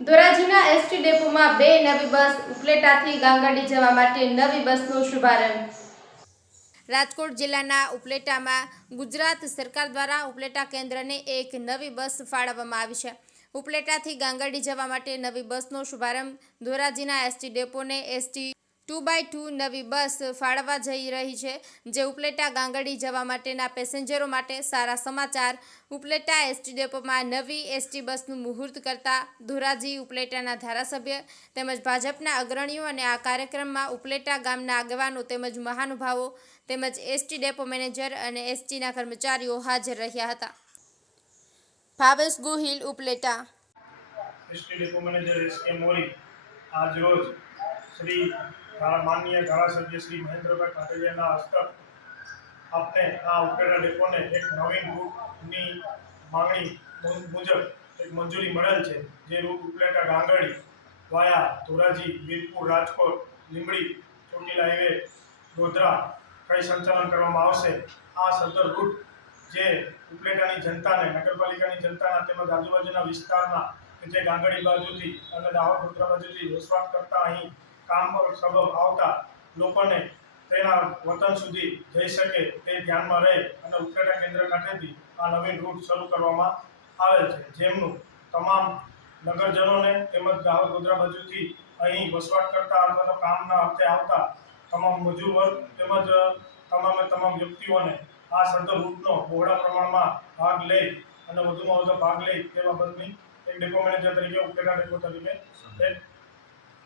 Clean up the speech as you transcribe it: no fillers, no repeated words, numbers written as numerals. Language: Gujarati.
ધોરાજીના એસટી ડેપોમાં 2 નવી બસ ઉપલેટાથી ગાંગડી જવા માટે નવી બસનો શુભારંભ। રાજકોટ જિલ્લાના ઉપલેટામાં ગુજરાત સરકાર દ્વારા ઉપલેટા કેન્દ્રને એક નવી બસ ફાળવવામાં આવી છે। ઉપલેટાથી ગાંગડી જવા માટે નવી બસનો શુભારંભ। ધોરાજીના એસટી ડેપોને એસટી 2x2 નવી બસ ફાળવવા જઈ રહી છે, જે ઉપલેટા ગાંગડી જવા માટેના પેસેન્જરો માટે સારા સમાચાર। ઉપલેટા એસટી ડેપોમાં નવી એસટી બસનું મુહૂર્ત કરતા ધોરાજી ઉપલેટાના ધારાસભ્ય તેમજ ભાજપના અગ્રણીઓ અને આ કાર્યક્રમમાં ઉપલેટા ગામના આગેવાનો તેમજ મહાનુભાવો તેમજ એસટી ડેપો મેનેજર અને એસટીના કર્મચારીઓ હાજર રહ્યા હતા। Bhavesh Gohil, Upleta. ST depot manager S K. Mori आज रोज श्री माननीय धारासभ्य श्री महेंद्रभाई पाटेलियाना हस्तक आपने आ उपलेटा डेपोने एक नवीन रूटनी मांगणी मुजब एक मंजूरी મળેલ છે, જે રૂટ ઉપલેટા ગાંગડી વાયા ધોરાજી, વીરપુર, રાજકોટ, લીંબડી, ચોટીલા હાઈવે, ગોધરા કઈ સંચાલન કરવામાં આવશે। આ સદર રૂટ જે ઉપલેટાની જનતાને, નગરપાલિકાની જનતાના તેમજ આજુબાજુના વિસ્તારના જે ગાંગડી બાજુથી અને દાહોદ ગોધરા બાજુથી વસવાટ કરતા અહીં કામ સબબ આવતા લોકોને તેના વતન સુધી જઈ શકે તે ધ્યાનમાં રહે અને ઉપલેટા કેન્દ્ર ખાતેથી આ નવીન રૂટ શરૂ કરવામાં આવેલ છે, જેમનું તમામ નગરજનોને તેમજ દાહોદ ગોધરા બાજુથી અહીં વસવાટ કરતા અથવા તો કામના અર્થે આવતા તમામ મજૂર વર્ગ તેમજ તમામ વ્યક્તિઓને આ સદર રૂટનો બહોળા પ્રમાણમાં ભાગ લઈ અને વધુમાં વધુ ભાગ લઈ તે બાબતની एक डेपो मैनेजर तरीके उपलेटा डेपो तरीके